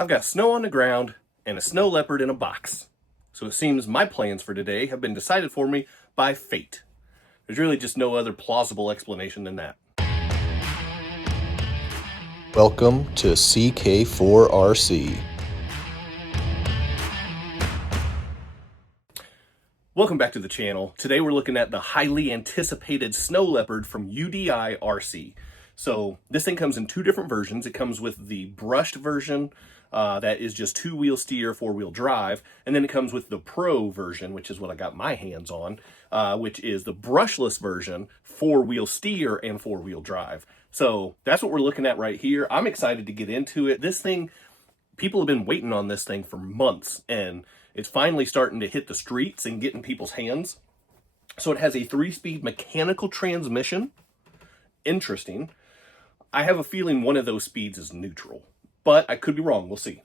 I've got snow on the ground and a snow leopard in a box. So it seems my plans for today have been decided for me by fate. There's really just no other plausible explanation than that. Welcome to CK4RC. Welcome back to the channel. Today we're looking at the highly anticipated Snow Leopard from UDIRC. So this thing comes in two different versions. It comes with the brushed version that is just two-wheel steer, four-wheel drive, and then it comes with the Pro version, which is what I got my hands on, which is the brushless version, four-wheel steer and four-wheel drive. So that's what we're looking at right here. I'm excited to get into it. This thing, people have been waiting on this thing for months, and it's finally starting to hit the streets and get in people's hands. So it has a 3-speed mechanical transmission. Interesting. I have a feeling one of those speeds is neutral, but I could be wrong. We'll see.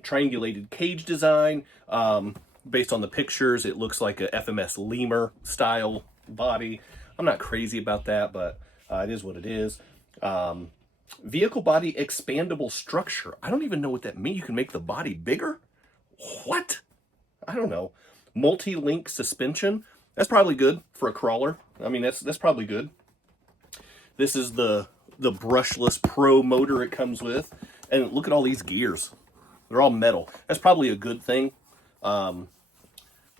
Triangulated cage design. Based on the pictures, it looks like a FMS lemur style body. I'm not crazy about that, but it is what it is. Vehicle body expandable structure. I don't even know what that means. You can make the body bigger? What? I don't know. Multi-link suspension. That's probably good for a crawler. I mean, that's probably good. This is the brushless Pro motor it comes with. And look at all these gears. They're all metal. That's probably a good thing that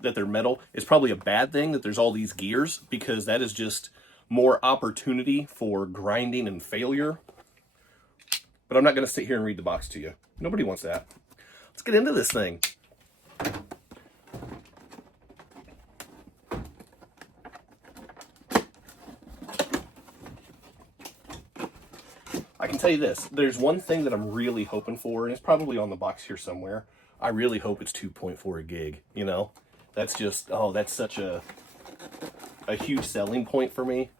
they're metal. It's probably a bad thing that there's all these gears, because that is just more opportunity for grinding and failure. But I'm not going to sit here and read the box to you. Nobody wants that. Let's get into this thing. I can tell you this, there's one thing that I'm really hoping for, and it's probably on the box here somewhere. I really hope it's 2.4 gig, you know? That's just, oh, that's such a huge selling point for me.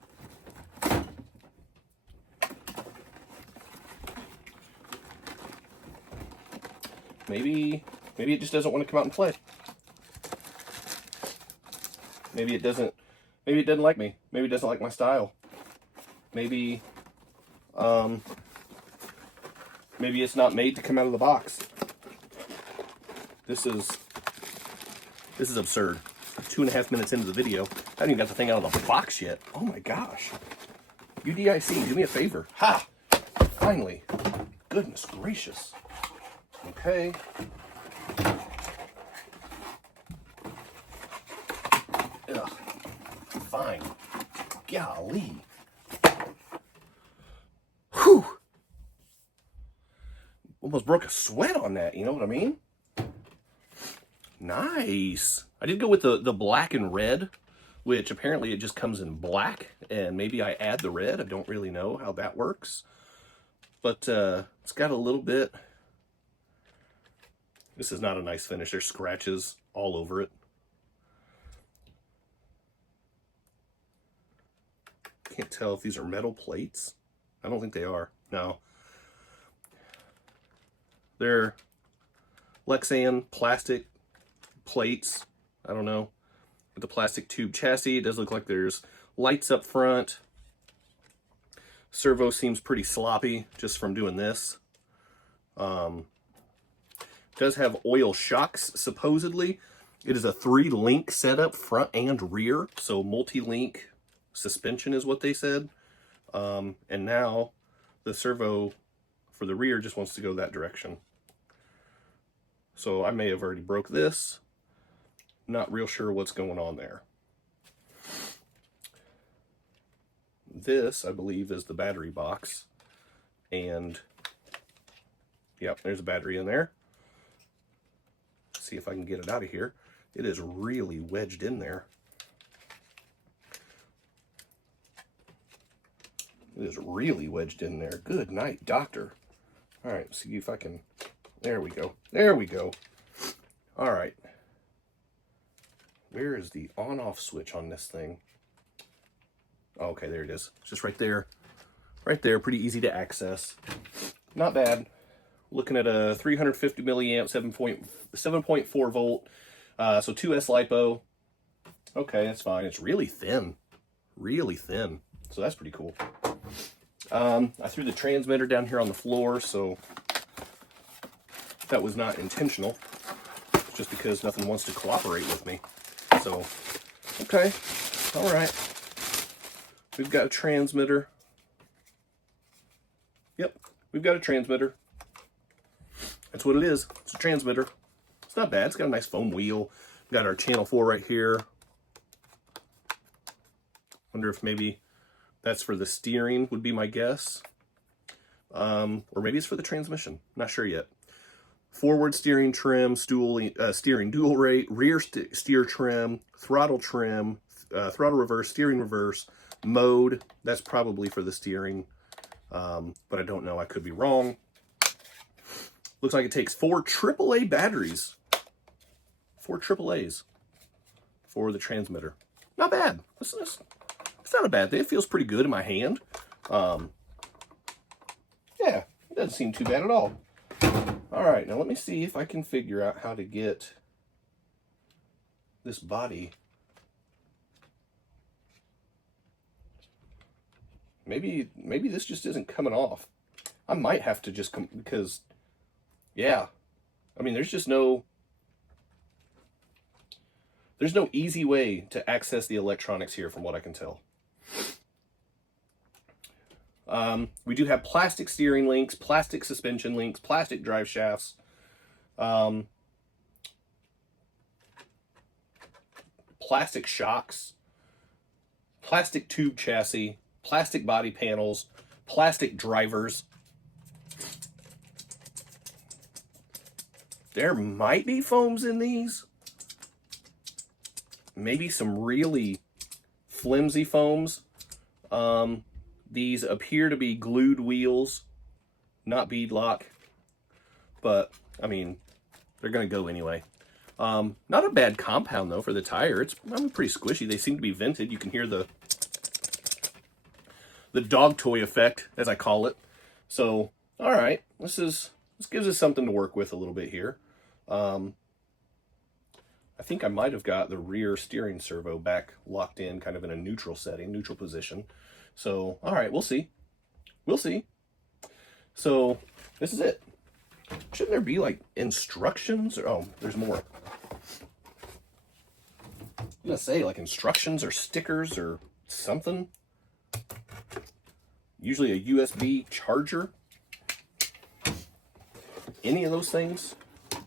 Maybe it just doesn't want to come out and play. Maybe it doesn't like me. Maybe it doesn't like my style. Maybe it's not made to come out of the box. This is absurd. 2.5 minutes into the video, I haven't even got the thing out of the box yet. Oh my gosh. UDIC, do me a favor. Ha! Finally. Goodness gracious. Okay. Ugh. Fine. Golly. Whew. Almost broke a sweat on that, you know what I mean? Nice. I did go with the black and red, which apparently it just comes in black, and maybe I add the red. I don't really know how that works. But it's got a little bit. This is not a nice finish. There's scratches all over it. Can't tell if these are metal plates. I don't think they are. No. They're Lexan plastic plates. I don't know. With the plastic tube chassis, it does look like there's lights up front. Servo seems pretty sloppy just from doing this. Does have oil shocks, supposedly. It is a 3-link setup, front and rear. So multi-link suspension is what they said. And now the servo for the rear just wants to go that direction. So I may have already broke this. Not real sure what's going on there. This, I believe, is the battery box. And, yep, there's a battery in there. See if I can get it out of here. It is really wedged in there. It is really wedged in there. Good night, doctor. All right, see if I can. There we go. There we go. All right. Where is the on-off switch on this thing? Oh, okay, there it is. It's just right there. Right there, pretty easy to access. Not bad. Looking at a 350 milliamp, 7.4 volt, so 2S LiPo. Okay, that's fine. It's really thin. Really thin. So that's pretty cool. I threw the transmitter down here on the floor, so That was not intentional, just because nothing wants to cooperate with me. So, okay, all right. We've got a transmitter. Yep, we've got a transmitter. That's what it is. It's a transmitter. It's not bad. It's got a nice foam wheel. We've got our channel 4 right here. Wonder if maybe that's for the steering, would be my guess. Or maybe it's for the transmission. Not sure yet. Forward steering trim, steering dual rate, rear steer trim, throttle reverse, steering reverse, mode. That's probably for the steering, but I don't know. I could be wrong. Looks like it takes 4 AAA batteries. 4 AAAs for the transmitter. Not bad. It's not a bad thing. It feels pretty good in my hand. Yeah, it doesn't seem too bad at all. All right, now let me see if I can figure out how to get this body. Maybe this just isn't coming off. I might have to just come, because, yeah, I mean, there's no easy way to access the electronics here from what I can tell. We do have plastic steering links, plastic suspension links, plastic drive shafts, plastic shocks, plastic tube chassis, plastic body panels, plastic drivers. There might be foams in these. Maybe some really flimsy foams. These appear to be glued wheels, not beadlock, but I mean, they're gonna go anyway. Not a bad compound though for the tire. It's pretty squishy. They seem to be vented. You can hear the dog toy effect, as I call it. So, all right, this gives us something to work with a little bit here. I think I might have got the rear steering servo back locked in, kind of in a neutral setting, neutral position. So, all right, we'll see. We'll see. So, this is it. Shouldn't there be, like, instructions? Or, oh, there's more. I'm gonna say, like, instructions or stickers or something. Usually a USB charger. Any of those things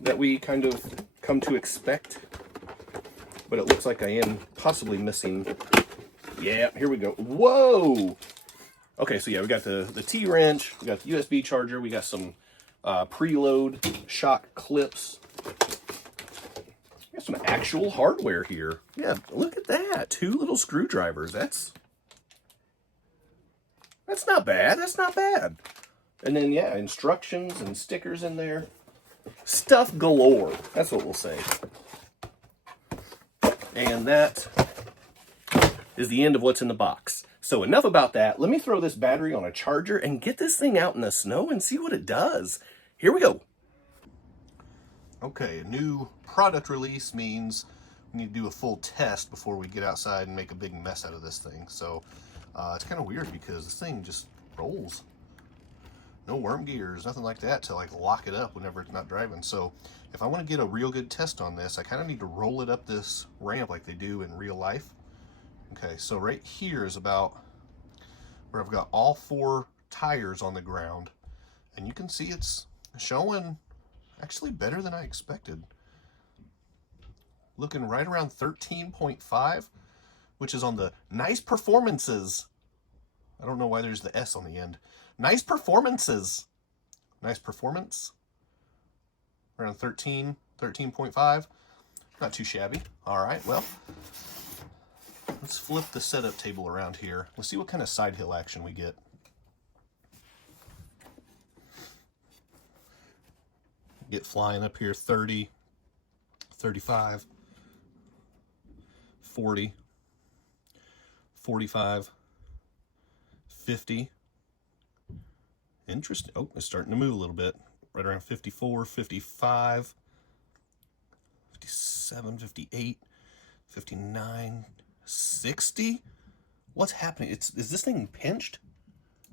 that we kind of come to expect. But it looks like I am possibly missing. Yeah, here we go. Whoa! Okay, so yeah, we got the T-wrench, we got the USB charger, we got some preload shock clips. We got some actual hardware here. Yeah, look at that. 2 little screwdrivers. That's not bad. That's not bad. And then, yeah, instructions and stickers in there. Stuff galore. That's what we'll say. And that is the end of what's in the box. So enough about that. Let me throw this battery on a charger and get this thing out in the snow and see what it does. Here we go. Okay, a new product release means we need to do a full test before we get outside and make a big mess out of this thing. So it's kind of weird because this thing just rolls. No worm gears, nothing like that to like lock it up whenever it's not driving. So if I want to get a real good test on this, I kind of need to roll it up this ramp like they do in real life. Okay, so right here is about where I've got all 4 tires on the ground, and you can see it's showing actually better than I expected. Looking right around 13.5, which is on the nice performances. I don't know why there's the S on the end. Nice performances. Nice performance. Around 13.5. Not too shabby. All right, well, let's flip the setup table around here. Let's see what kind of side hill action we get. Get flying up here 30, 35, 40, 45, 50. Interesting. Oh, it's starting to move a little bit. Right around 54, 55, 57, 58, 59, 60. What's happening? Is this thing pinched?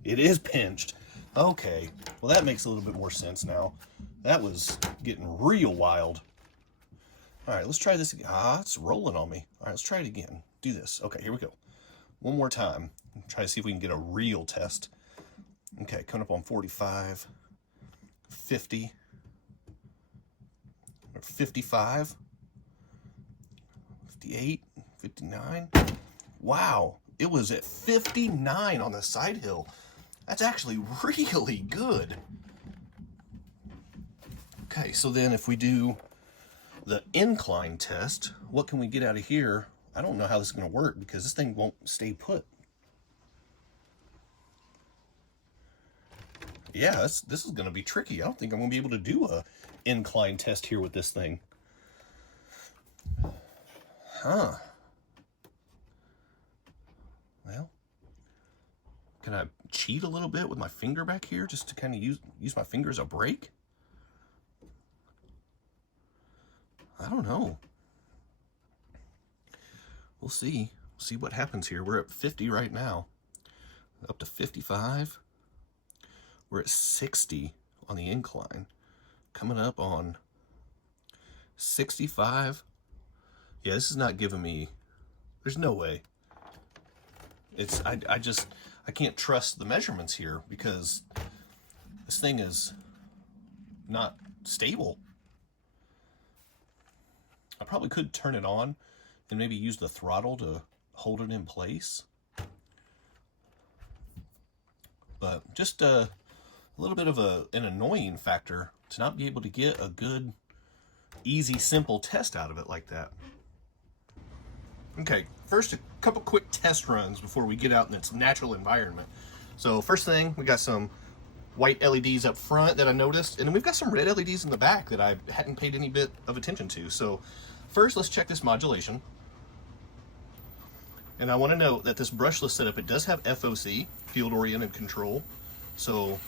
It is pinched. Okay. Well, that makes a little bit more sense now. That was getting real wild. All right, let's try this again. It's rolling on me. All right, let's try it again. Do this. Okay, here we go. One more time. Try to see if we can get a real test. Okay, coming up on 45, 50, or 55, 58, 59. Wow, it was at 59 on the side hill. That's actually really good. Okay, so then if we do the incline test, what can we get out of here? I don't know how this is going to work because this thing won't stay put. Yeah, this is going to be tricky. I don't think I'm going to be able to do a incline test here with this thing. Huh. Well, can I cheat a little bit with my finger back here just to kind of use my finger as a brake? I don't know. We'll see. See what happens here. We're at 50 right now. Up to 55. We're at 60 on the incline. Coming up on 65. Yeah, this is not giving me... There's no way. I can't trust the measurements here because this thing is not stable. I probably could turn it on and maybe use the throttle to hold it in place. But just a little bit of an annoying factor to not be able to get a good, easy, simple test out of it like that. Okay, first a couple quick test runs before we get out in its natural environment. So first thing, we got some white LEDs up front that I noticed, and then we've got some red LEDs in the back that I hadn't paid any bit of attention to. So first, let's check this modulation. And I want to note that this brushless setup, it does have FOC, field oriented control. So you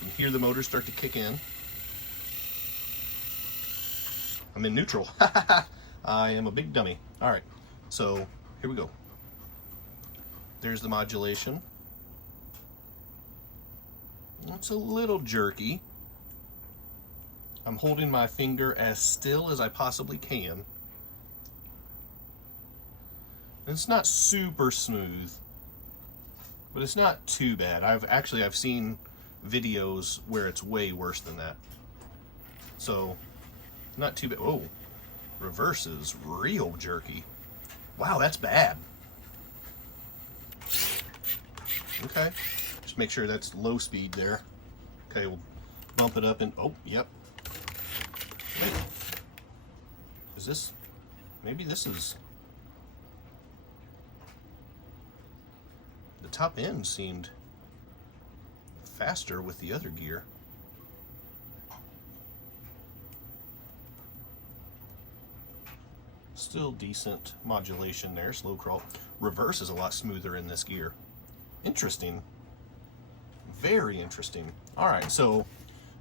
can hear the motor start to kick in. I'm in neutral. I am a big dummy. All right, so here we go. There's the modulation. It's a little jerky. I'm holding my finger as still as I possibly can. It's not super smooth, but it's not too bad. I've seen videos where it's way worse than that. So, not too bad. Oh, reverse is real jerky. Wow, that's bad. Okay, just make sure that's low speed there. Okay, we'll bump it up and, oh, yep. Wait, is this, maybe this is, the top end seemed faster with the other gear. Still decent modulation there, slow crawl. Reverse is a lot smoother in this gear. Interesting. Very interesting. All right, so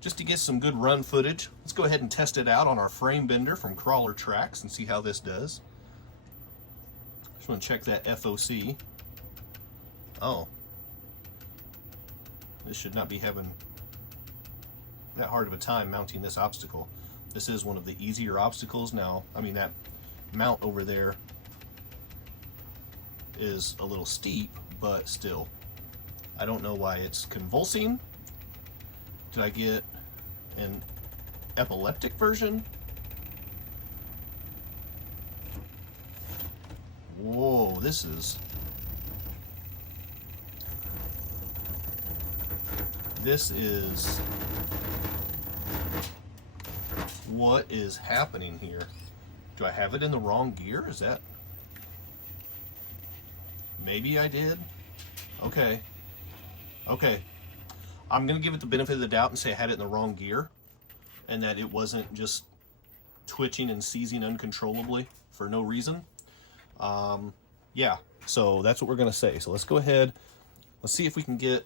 just to get some good run footage, let's go ahead and test it out on our frame bender from Crawler Tracks and see how this does. Just want to check that FOC. Oh. This should not be having that hard of a time mounting this obstacle. This is one of the easier obstacles now. I mean, that mount over there is a little steep, but still. I don't know why it's convulsing. Did I get an epileptic version? Whoa, this is what is happening here? Do I have it in the wrong gear? Is that, maybe I did? Okay. Okay. I'm gonna give it the benefit of the doubt and say I had it in the wrong gear and that it wasn't just twitching and seizing uncontrollably for no reason. Yeah, so that's what we're gonna say. So let's go ahead, let's see if we can get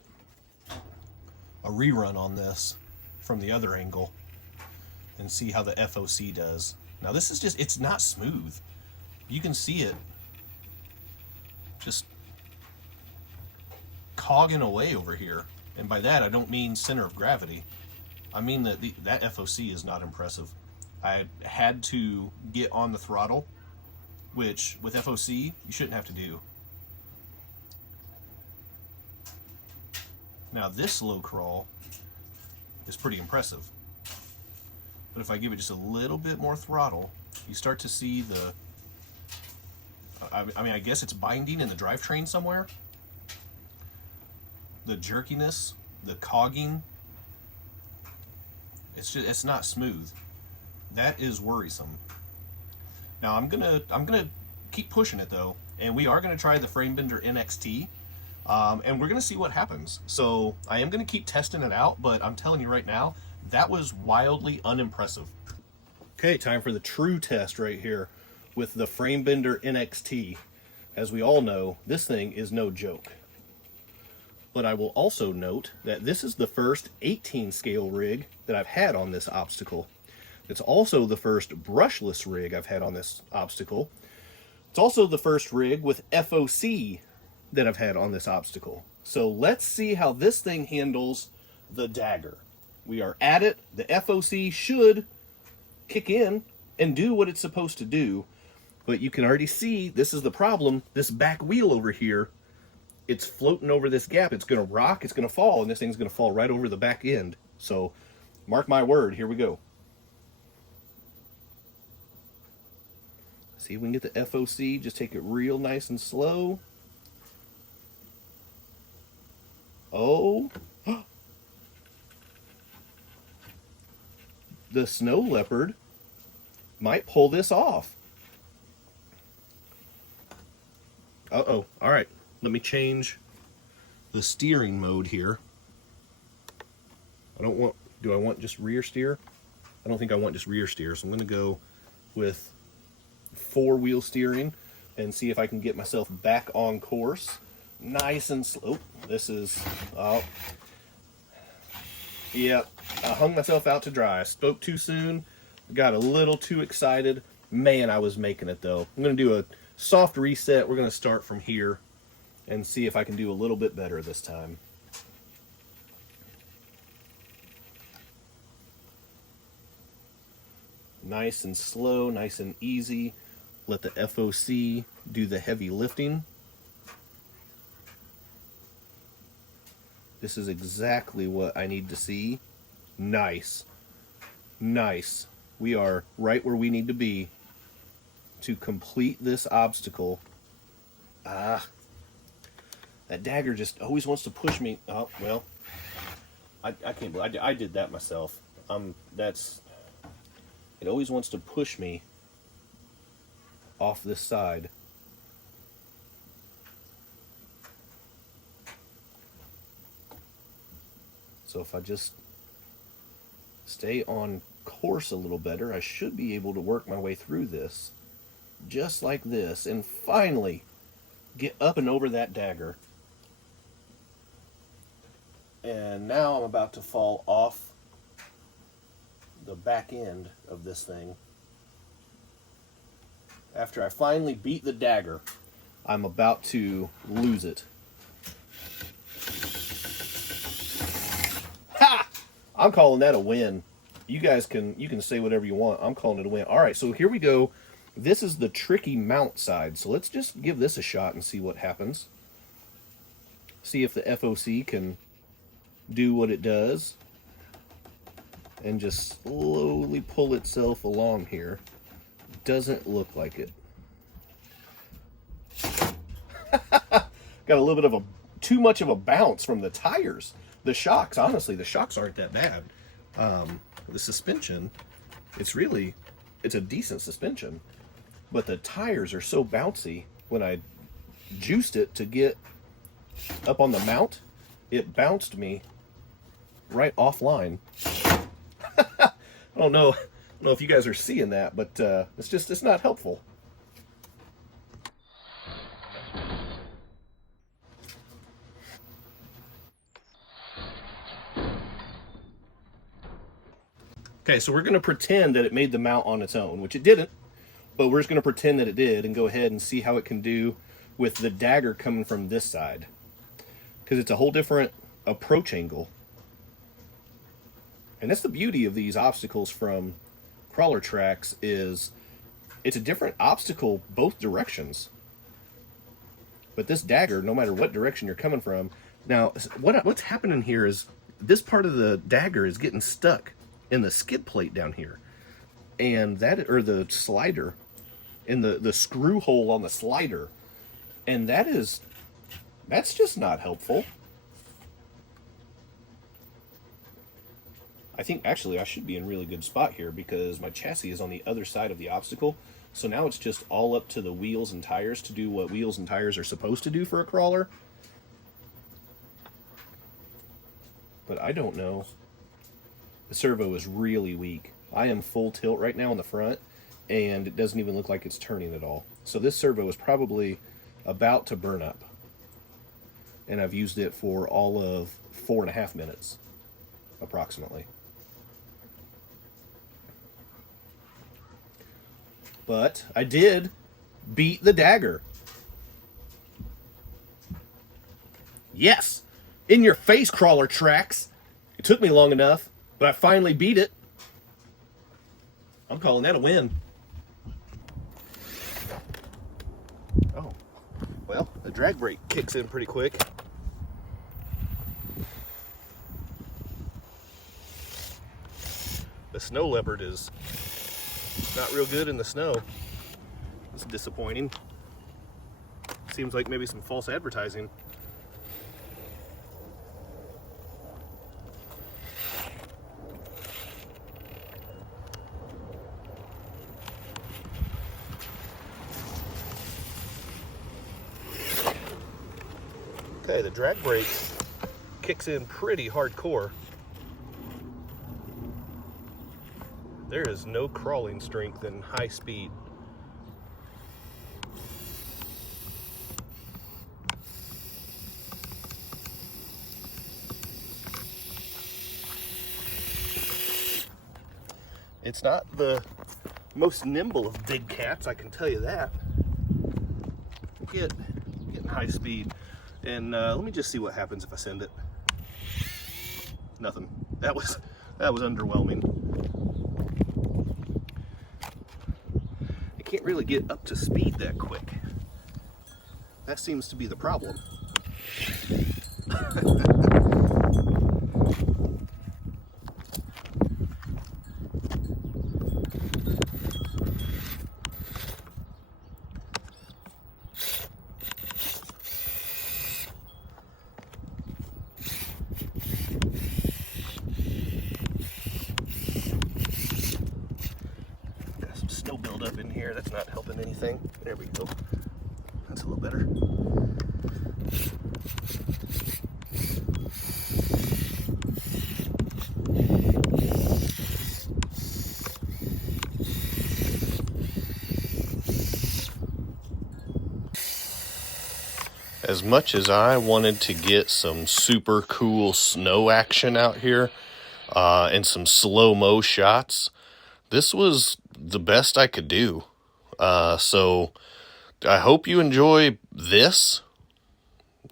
a rerun on this from the other angle and see how the FOC does. Now this is just, it's not smooth. You can see it just cogging away over here. And by that, I don't mean center of gravity. I mean, that FOC is not impressive. I had to get on the throttle, which with FOC you shouldn't have to do. Now this slow crawl is pretty impressive. But if I give it just a little bit more throttle, you start to see the, I mean, I guess it's binding in the drivetrain somewhere. The jerkiness, the cogging, it's not smooth. That is worrisome. Now I'm gonna keep pushing it though, and we are gonna try the Framebender NXT, and we're gonna see what happens. So I am gonna keep testing it out, but I'm telling you right now, that was wildly unimpressive. Okay, time for the true test right here with the Framebender NXT. As we all know, this thing is no joke. But I will also note that this is the first 18 scale rig that I've had on this obstacle. It's also the first brushless rig I've had on this obstacle. It's also the first rig with FOC that I've had on this obstacle. So let's see how this thing handles the dagger. We are at it. The FOC should kick in and do what it's supposed to do. But you can already see, this is the problem. This back wheel over here, it's floating over this gap. It's going to rock, it's going to fall, and this thing's going to fall right over the back end. So mark my word, here we go. See if we can get the FOC, just take it real nice and slow. Oh, the Snow Leopard might pull this off. Uh-oh, all right. Let me change the steering mode here. Do I want just rear steer? I don't think I want just rear steer, so I'm going to go with 4-wheel steering and see if I can get myself back on course. Nice and slow. This is, yeah, I hung myself out to dry. I spoke too soon, got a little too excited. Man, I was making it though. I'm going to do a soft reset. We're going to start from here and see if I can do a little bit better this time. Nice and slow, nice and easy. Let the FOC do the heavy lifting. This is exactly what I need to see. Nice. Nice. We are right where we need to be to complete this obstacle. That dagger just always wants to push me. Oh, well, I can't believe I did that myself. It always wants to push me off this side. So if I just stay on course a little better, I should be able to work my way through this just like this and finally get up and over that dagger. And now I'm about to fall off the back end of this thing. After I finally beat the dagger, I'm about to lose it. Ha! I'm calling that a win. You guys can say whatever you want. I'm calling it a win. All right, so here we go. This is the tricky mount side. So let's just give this a shot and see what happens. See if the FOC can do what it does and just slowly pull itself along here. Doesn't look like it. Got a little bit of too much of a bounce from the tires. The shocks, honestly, the shocks aren't that bad. The suspension, it's a decent suspension, but the tires are so bouncy. When I juiced it to get up on the mount, it bounced me right offline. I don't know if you guys are seeing that, but it's not helpful. Okay, so we're going to pretend that it made the mount on its own, which it didn't, but we're just going to pretend that it did and go ahead and see how it can do with the dagger coming from this side, because it's a whole different approach angle. And that's the beauty of these obstacles from Crawler Tracks, is it's a different obstacle both directions. But this dagger, no matter what direction you're coming from, now what's happening here is this part of the dagger is getting stuck in the skid plate down here, and that, or the slider, in the screw hole on the slider, and that's just not helpful. I think actually I should be in a really good spot here because my chassis is on the other side of the obstacle. So now it's just all up to the wheels and tires to do what wheels and tires are supposed to do for a crawler. But I don't know. The servo is really weak. I am full tilt right now on the front, and it doesn't even look like it's turning at all. So this servo is probably about to burn up. And I've used it for all of 4.5 minutes, approximately. But I did beat the dagger. Yes! In your face, Crawler Tracks! It took me long enough, but I finally beat it. I'm calling that a win. Oh, well, the drag brake kicks in pretty quick. The Snow Leopard is not real good in the snow. It's disappointing. Seems like maybe some false advertising. Okay, the drag brake kicks in pretty hardcore. There is no crawling strength in high speed. It's not the most nimble of big cats, I can tell you that. Getting high speed. And let me just see what happens if I send it. Nothing. That was underwhelming. Can't really get up to speed that quick. That seems to be the problem. Snow buildup in here. That's not helping anything. There we go. That's a little better. As much as I wanted to get some super cool snow action out here and some slow-mo shots, this was the best I could do. So I hope you enjoy this,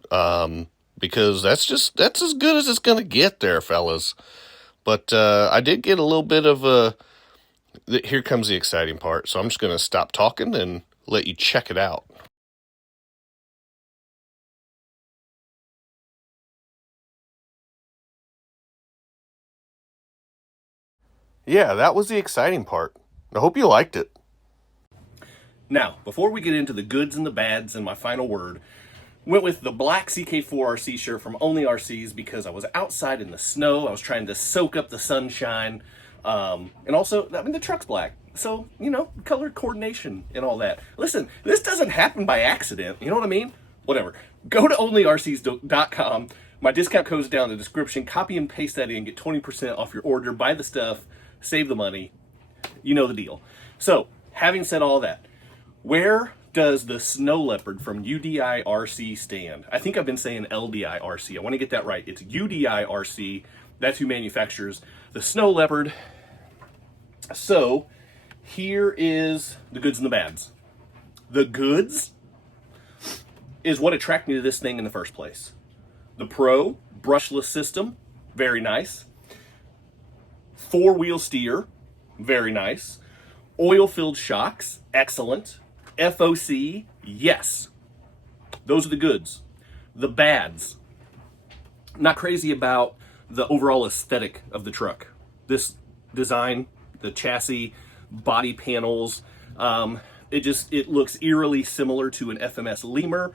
because that's as good as it's going to get there, fellas. But I did get a little bit of here comes the exciting part. So I'm just going to stop talking and let you check it out. Yeah, that was the exciting part. I hope you liked it. Now, before we get into the goods and the bads and my final word, went with the black CK4RC shirt from Only RCs because I was outside in the snow. I was trying to soak up the sunshine. And also, I mean, the truck's black. So, you know, color coordination and all that. Listen, this doesn't happen by accident. You know what I mean? Whatever. Go to onlyrcs.com. My discount code's down in the description. Copy and paste that in. Get 20% off your order. Buy the stuff. Save the money. You know the deal. So, having said all that, where does the Snow Leopard from UDIRC stand? I think I've been saying LDIRC. I want to get that right. It's UDIRC. That's who manufactures the Snow Leopard. So, here is the goods and the bads. The goods is what attracted me to this thing in the first place. The Pro brushless system, very nice. 4-wheel steer, very nice. Oil-filled shocks, excellent. FOC, yes. Those are the goods. The bads, not crazy about the overall aesthetic of the truck. This design, the chassis, body panels, it looks eerily similar to an FMS lemur,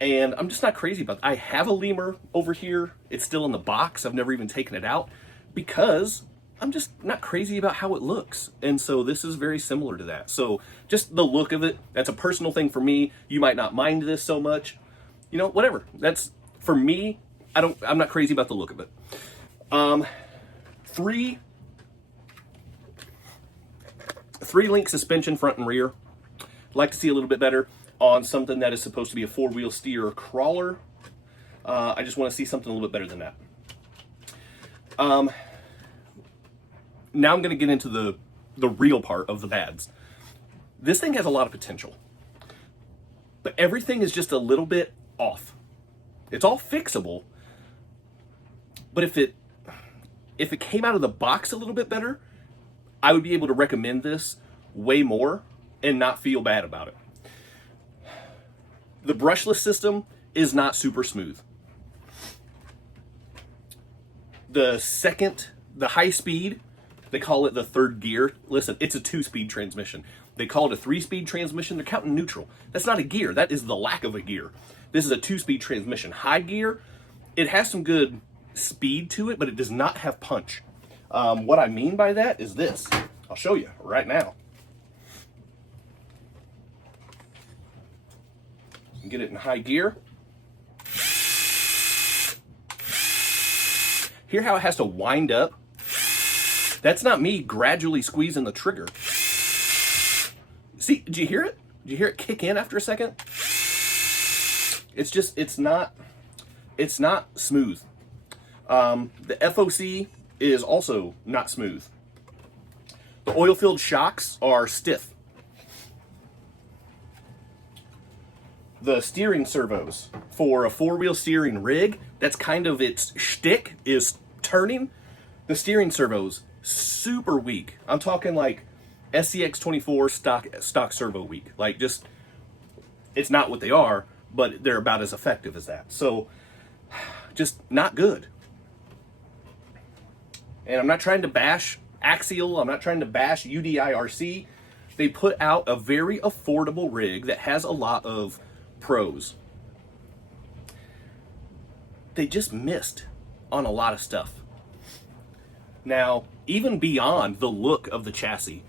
and I'm just not crazy about it. I have a lemur over here. It's still in the box. I've never even taken it out because I'm just not crazy about how it looks. And so this is very similar to that. So just the look of it, that's a personal thing for me. You might not mind this so much. You know, whatever. That's, for me, I'm not crazy about the look of it. Three-link suspension front and rear. Like to see a little bit better on something that is supposed to be a 4-wheel steer crawler. I just want to see something a little bit better than that. Now I'm going to get into the real part of the bads. This thing has a lot of potential, but everything is just a little bit off. It's all fixable, but if it came out of the box a little bit better, I would be able to recommend this way more and not feel bad about it. The brushless system is not super smooth. The high speed, they call it the third gear. Listen, it's a 2-speed transmission. They call it a 3-speed transmission. They're counting neutral. That's not a gear. That is the lack of a gear. This is a 2-speed transmission. High gear, it has some good speed to it, but it does not have punch. What I mean by that is this. I'll show you right now. Get it in high gear. Hear how it has to wind up? That's not me gradually squeezing the trigger. See, did you hear it? Did you hear it kick in after a second? It's not smooth. The FOC is also not smooth. The oil-filled shocks are stiff. The steering servos for a 4-wheel steering rig, that's kind of its shtick, is turning. The steering servos, super weak. I'm talking like SCX24 stock servo weak. Like, just, it's not what they are, but they're about as effective as that. So, just not good. And I'm not trying to bash Axial. I'm not trying to bash UDIRC. They put out a very affordable rig that has a lot of pros. They just missed on a lot of stuff. Now, even beyond the look of the chassis,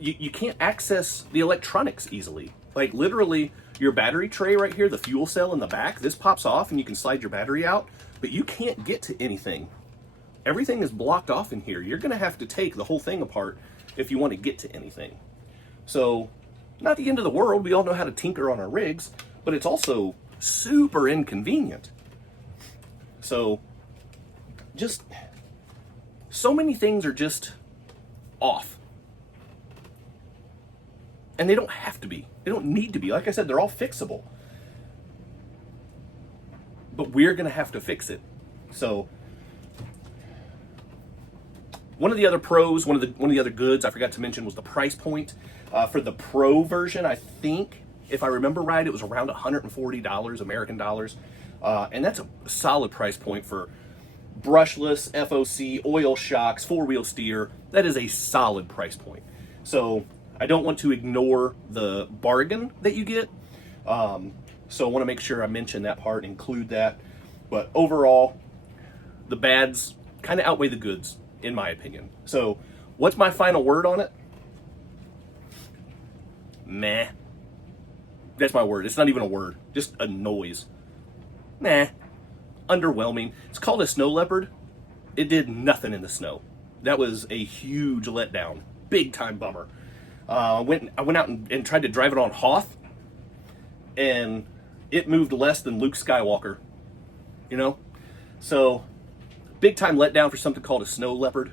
you can't access the electronics easily. Like, literally, your battery tray right here, the fuel cell in the back, this pops off and you can slide your battery out, but you can't get to anything. Everything is blocked off in here. You're going to have to take the whole thing apart if you want to get to anything. So, not the end of the world. We all know how to tinker on our rigs, but it's also super inconvenient. So, just, so many things are just off. And they don't have to be. They don't need to be. Like I said, they're all fixable. But we're going to have to fix it. So, one of the other pros, one of the other goods I forgot to mention was the price point. For the Pro version, I think, if I remember right, it was around $140 American dollars. And that's a solid price point for brushless, FOC, oil shocks, 4-wheel steer. That is a solid price point. So I don't want to ignore the bargain that you get. So I want to make sure I mention that part, include that. But overall, the bads kind of outweigh the goods, in my opinion. So what's my final word on it? Meh. That's my word. It's not even a word. Just a noise. Meh. Underwhelming. It's called a Snow Leopard. It did nothing in the snow. That was a huge letdown. Big time bummer. I went out and tried to drive it on Hoth, and it moved less than Luke Skywalker. You know? So, big time letdown for something called a Snow Leopard.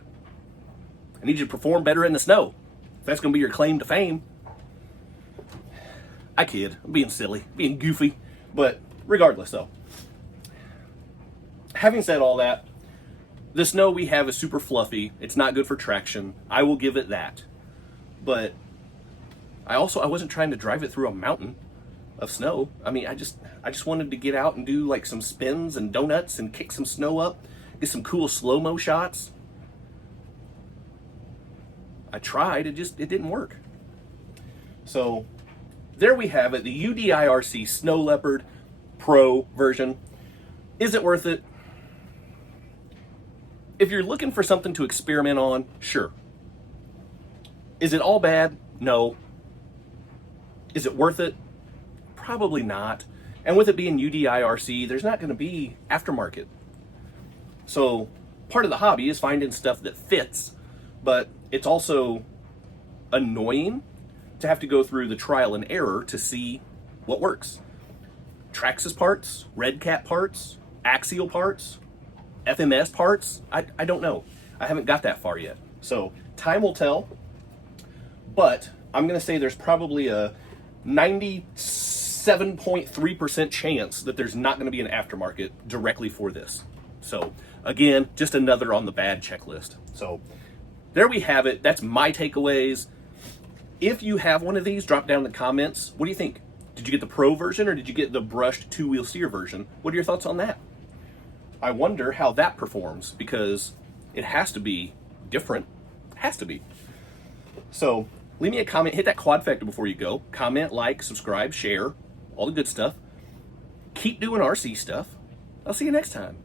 I need you to perform better in the snow. If that's going to be your claim to fame. I kid. I'm being silly, being goofy. But regardless, though. Having said all that, The snow we have is super fluffy. It's not good for traction. I will give it that. But I wasn't trying to drive it through a mountain of snow. I mean, I just wanted to get out and do like some spins and donuts and kick some snow up, get some cool slow-mo shots. I tried, it didn't work. So there we have it, the UDIRC Snow Leopard Pro version. Is it worth it? If you're looking for something to experiment on, sure. Is it all bad? No. Is it worth it? Probably not. And with it being UDIRC, there's not going to be aftermarket. So part of the hobby is finding stuff that fits, but it's also annoying to have to go through the trial and error to see what works. Traxxas parts, Red Cat parts, Axial parts, FMS parts, I don't know. I haven't got that far yet. So time will tell, but I'm going to say there's probably a 97.3% chance that there's not going to be an aftermarket directly for this. So again, just another on the bad checklist. So there we have it. That's my takeaways. If you have one of these, drop down in the comments. What do you think? Did you get the Pro version or did you get the brushed two-wheel steer version? What are your thoughts on that? I wonder how that performs because it has to be different. It has to be. So leave me a comment. Hit that quad factor before you go. Comment, like, subscribe, share, all the good stuff. Keep doing RC stuff. I'll see you next time.